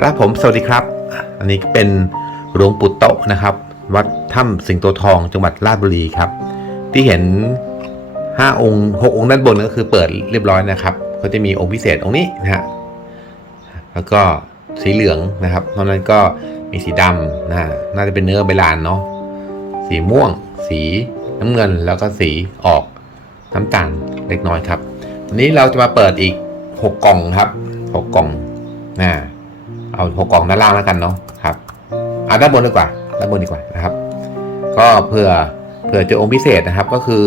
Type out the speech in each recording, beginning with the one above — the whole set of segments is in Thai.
ครับผมสวัสดีครับ อันนี้เป็นหลวงปู่โตะนะครับ วัดถ้ำสิงโตทองจังหวัดราชบุรีครับ ที่เห็นห้าองค์หกองค์ด้านบนก็คือเปิดเรียบร้อยนะครับ ก็จะมีองค์พิเศษองค์นี้นะฮะแล้วก็สีเหลืองนะครับนอกนั้นก็มีสีดำนะน่าจะเป็นเนื้อใบลานเนาะสีม่วง สีน้ำเงินแล้วก็สีออกน้ำตาลเล็กน้อยครับวันนี้เราจะมาเปิดอีกหกกล่องครับหกกล่องนะ เอาหกกล่องด้านล่างแล้วกันเนาะครับอ่าด้านบนดีกว่าด้านบนดีกว่านะครับ ก็เผื่อเผื่อเจอองค์พิเศษนะครับ ก็คือ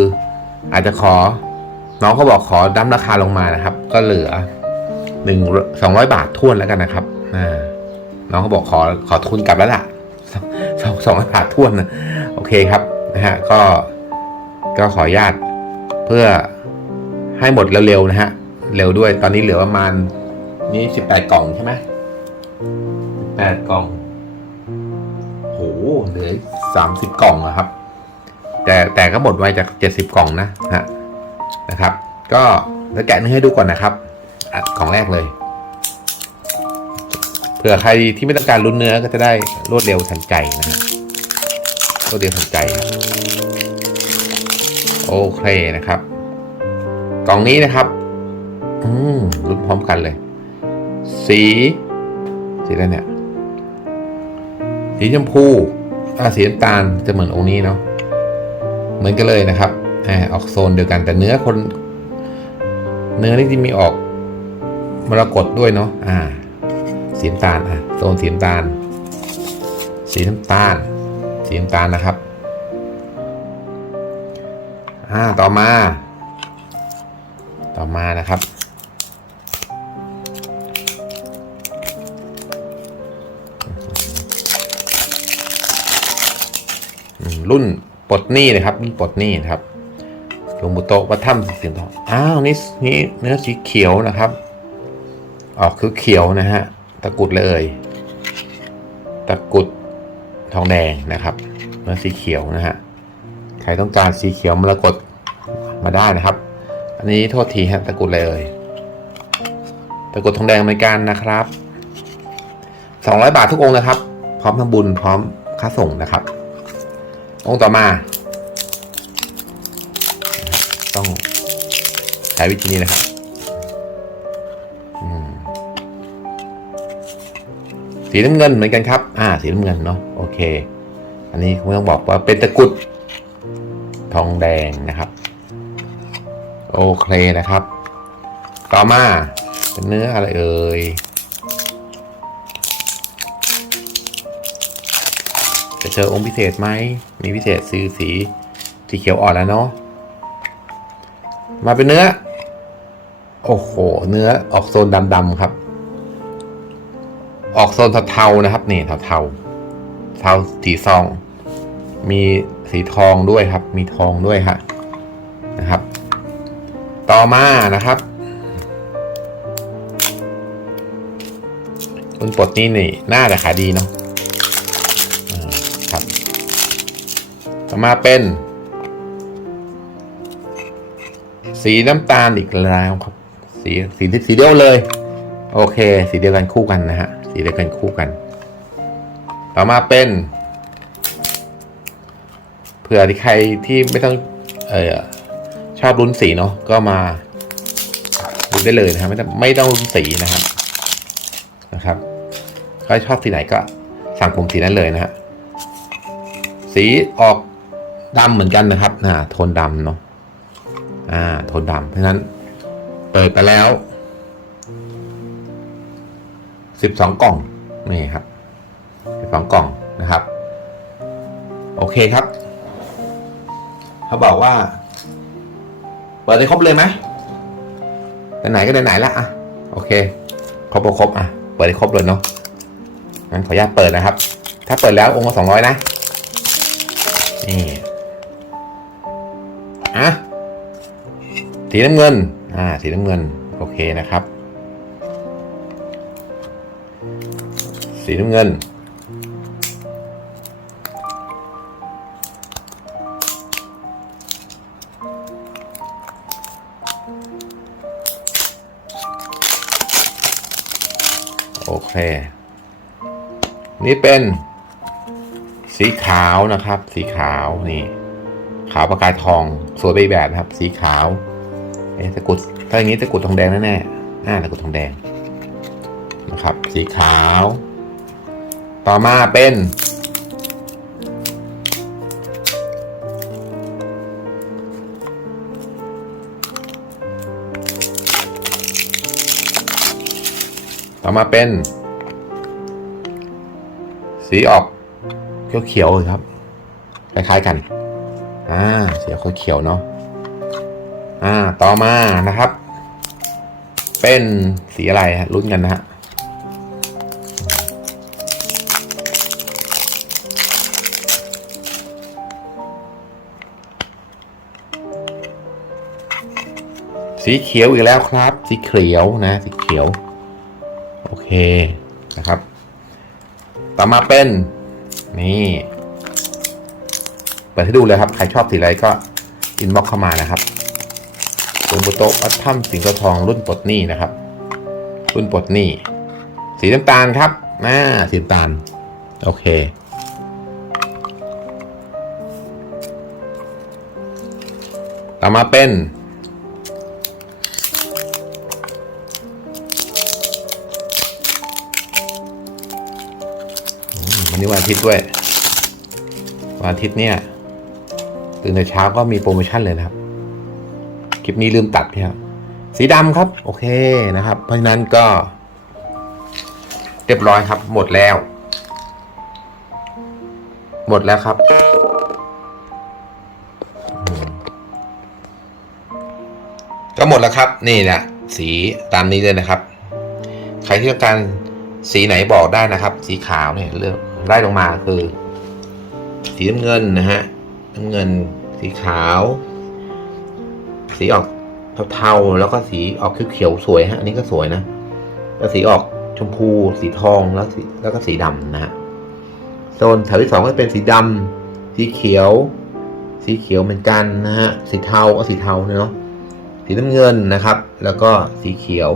อาจจะขอน้องเขาบอกขอดั้มราคาลงมานะครับ ก็เหลือหนึ่งสองร้อยบาททวนแล้วกันนะครับอ่าน้องเขาบอกขอขอทุนกลับแล้วล่ะสองสองร้อยบาททวนนะโอเคครับนะฮะก็ก็ขออนุญาตเพื่อให้หมดเร็วๆนะฮะเร็วด้วยตอนนี้เหลือประมาณนี่สิบแปดกล่องใช่ไหม แปดกล่อง โหเหลือสามสิบกล่องอะครับ แต่แต่ก็หมดไวจากเจ็ดสิบกล่องนะฮะนะครับ ก็จะแกะนื้ให้ดูก่อนนะครับอัดของแรกเลยเผื่อใครที่ไม่ต้องการลุ้นเนื้อก็จะได้รวดเร็วทันใจนะฮะรวดเร็วทันใจครับโอเคนะครับ กล่องนี้นะครับ อืมลุ้นพร้อมกันเลย สี สีอะไรเนี่ย สีชมพูอ่าสีน้ำตาลจะเหมือนองค์นี้เนาะเหมือนกันเลยนะครับอออกโซนเดียวกันแต่เนื้อคน เนื้อนี่ที่มีออกมรกตด้วยเนาะอ่าสีน้ำตาลอะโซนสีน้ำตาล สีน้ำตาล สีน้ำตาลนะครับอ่าต่อมา ต่อมานะครับ รุ่นปลดหนี้นะครับรุ่นปลดหนี้นะครับหลวงปู่โตวัดถ้ำสิงห์ทองอ้าวนี่นี่เนื้อสีเขียวนะครับ ออกคือเขียวนะฮะตะกุดเลย ตะกุดทองแดงนะครับเนื้อสีเขียวนะฮะใครต้องการสีเขียวมรกตมาได้นะครับ อันนี้โทษทีฮะตะกุดเลยตะกุดทองแดงเหมือนกันนะครับสองร้อยบาททุกองค์นะครับ พร้อมทำบุญพร้อมค่าส่งนะครับ องค์ต่อมา ต้องใช้วิธีนี้นะครับสีน้ำเงินเหมือนกันครับ อ่า สีน้ำเงินเนาะ โอเค อันนี้ผมต้องบอกว่าเป็นตะกุดทองแดงนะครับ โอเคนะครับ ต่อมาเป็นเนื้ออะไรเอ่ย จะเจอองค์พิเศษไหมมีพิเศษซื้อสีสีเขียวอ่อนแล้วเนาะมาเป็นเนื้อ โอ้โห เนื้อออกโซนดำๆครับ ออกโซนเทาๆนะครับ นี่เทาๆเทาสีซอง มีสีทองด้วยครับ มีทองด้วยฮะนะครับ ต่อมานะครับคุณปลดนี่นี่น่าจะขายดีเนาะ ต่อมาเป็น สีน้ำตาลอีกแล้วครับ สีสีสีเดียวเลย โอเค สีเดียวกันคู่กันนะฮะ สีเดียวกันคู่กัน ต่อมาเป็น เผื่อที่ใครที่ไม่ต้องเออชอบลุ้นสีเนาะก็มาลุ้นได้เลยนะครับไม่ต้องไม่ต้องลุ้นสีนะครับนะครับใครชอบสีไหนก็สั่งผมสีนั้นเลยนะฮะสีออก ดำเหมือนกันนะครับอ่าโทนดำเนาะอ่าโทนดำเพราะฉะนั้นเปิดไปแล้วสิบสองกล่องนี่ครับสิบสองกล่องนะครับ โอเคครับ เขาบอกว่า เปิดได้ครบเลยไหมไหนก็ไหนๆละอะโอเคครบครบอะเปิดได้ครบเลยเนาะงั้นขออนุญาตเปิดนะครับ ถ้าเปิดแล้วองค์ละสองร้อยนะนี่ อะสีน้ำเงิน อ่า สีน้ำเงิน โอเคนะครับ สีน้ำเงิน โอเค นี่เป็นสีขาวนะครับ สีขาวนี่ ขาวประกายทองสวยไปแบบนะครับ สีขาวเอ๊ะตะกุดถ้าอย่างนี้ตะกุดทองแดงแน่ๆอ่าตะกุดทองแดงนะครับ สีขาว ต่อมาเป็นต่อมาเป็น สีออกเขียวๆเลยครับ คล้ายๆกัน อ่าสีออกเขียวเนาะอ่าต่อมานะครับ เป็นสีอะไรฮะลุ้นกันนะฮะสีเขียวอีกแล้วครับ สีเขียวนะ สีเขียว โอเคนะครับ ต่อมาเป็น นี่ ปิดให้ดูเลยครับใครชอบสีอะไรก็อินบ็อกเข้ามานะครับหลวงปู่โตะวัดถ้ำสิงห์ทองรุ่นปลดหนี้นะครับ รุ่นปลดหนี้สีน้ำตาลครับน่าสีน้ำตาล โอเคต่อมาเป็นวันนี้วันอาทิตย์ด้วย วันอาทิตย์เนี่ย ตื่นแต่เช้าก็มีโปรโมชั่นเลยนะครับ คลิปนี้ลืมตัดครับสีดำครับ โอเคนะครับ เพราะฉะนั้นก็ เรียบร้อยครับ หมดแล้ว หมดแล้วครับ ก็หมดแล้วครับ นี่แหละสีตามนี้เลยนะครับ ใครที่ต้องการสีไหนบอกได้นะครับ สีขาวเนี่ยเลือกไล่ลงมาคือ สีน้ำเงินนะฮะ น้ำเงิน สีขาว สีออกเทาๆแล้วก็สีออกเขียวๆสวยฮะอันนี้ก็สวยนะแล้วสีออกชมพู สีทองแล้วสีแล้วก็สีดำนะฮะโซนแถวที่สองก็เป็นสีดำสีเขียว สีเขียวเหมือนกันนะฮะสีเทาก็สีเทาเนาะสีน้ำเงินนะครับ แล้วก็สีเขียว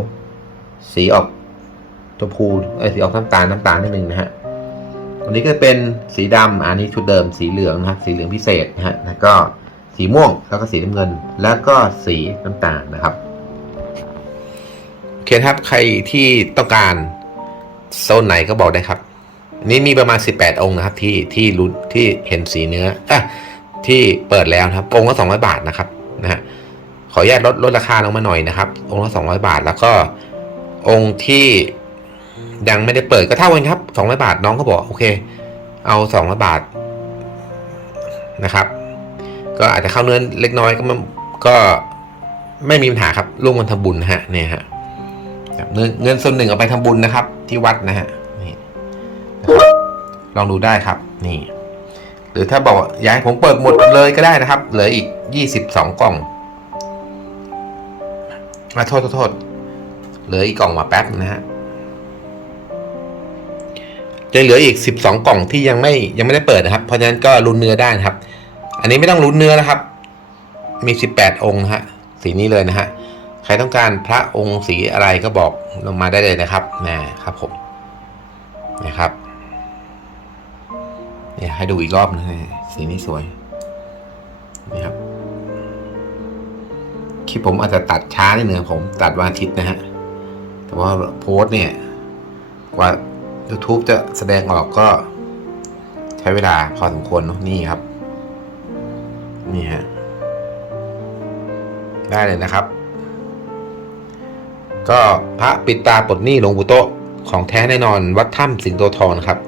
สีออกชมพูไอ้สีออกน้ำตาลน้ำตาลนิดนึงนะฮะ อันนี้ก็เป็นสีดำอันนี้ชุดเดิมสีเหลืองนะครับ สีเหลืองพิเศษนะฮะแล้วก็สีม่วงแล้วก็สีน้ำเงิน แล้วก็สีน้ำตาลนะครับโอเคครับใครที่ต้องการโซนไหนก็บอกได้ครับนนี้มีประมาณ 18 องค์นะครับที่ที่รุ้นที่เห็นสีเนื้ออะที่เปิดแล้วนะครับ องค์ละ200 บาทนะครับนะฮะขออนุญาตลดลดราคาลงมาหน่อยนะครับ องค์ละ200 บาท แล้วก็องค์ที่ ยังไม่ได้เปิดก็เท่ากันครับ200บาทน้องก็บอกโอเค เอา200บาทนะครับ ก็อาจจะเข้าเนื้อเล็กน้อยก็ก็ไม่มีปัญหาครับร่วมกันทำบุญฮะเนี่ยฮะเงินเงินส่วนหนึ่งเอาไปทำบุญนะครับ ที่วัดนะฮะนี่ลองดูได้ครับ นี่ หรือถ้าบอกว่าอยากให้ผมเปิดหมดเลยก็ได้นะครับ เหลืออีกยี่สิบสองกล่องมาโทษโทษโทษเหลืออีกกล่องมาแป๊บนะฮะ จะเหลืออีกสิบสองกล่องที่ยังไม่ยังไม่ได้เปิดนะครับ เพราะฉะนั้นก็ลุ้นเนื้อได้นะครับ อันนี้ไม่ต้องลุ้นเนื้อนะครับ มีสิบแปดองค์ฮะสีนี้เลยนะฮะใครต้องการพระองค์สีอะไรก็บอกลงมาได้เลยนะครับนะครับผมนะครับเนี่ยให้ดูอีกรอบนะสีนี้สวยนี่ครับคลิปผมอาจจะตัดช้านิดนึงผมตัดวันอาทิตย์นะฮะแต่ว่าโพสต์เนี่ยกว่า YouTube จะแสดงออกก็ใช้เวลาพอสมควรเนอะนี่ครับ นี่ฮะ ได้เลยนะครับ ก็พระปิดตาปลดหนี้หลวงปู่โตะของแท้แน่นอนวัดถ้ำสิงโตทองนะครับ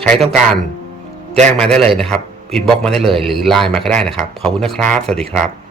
ใครต้องการแจ้งมาได้เลยนะครับอินบ็อกมาได้เลย หรือไลน์มาก็ได้นะครับ ขอบคุณนะครับ สวัสดีครับ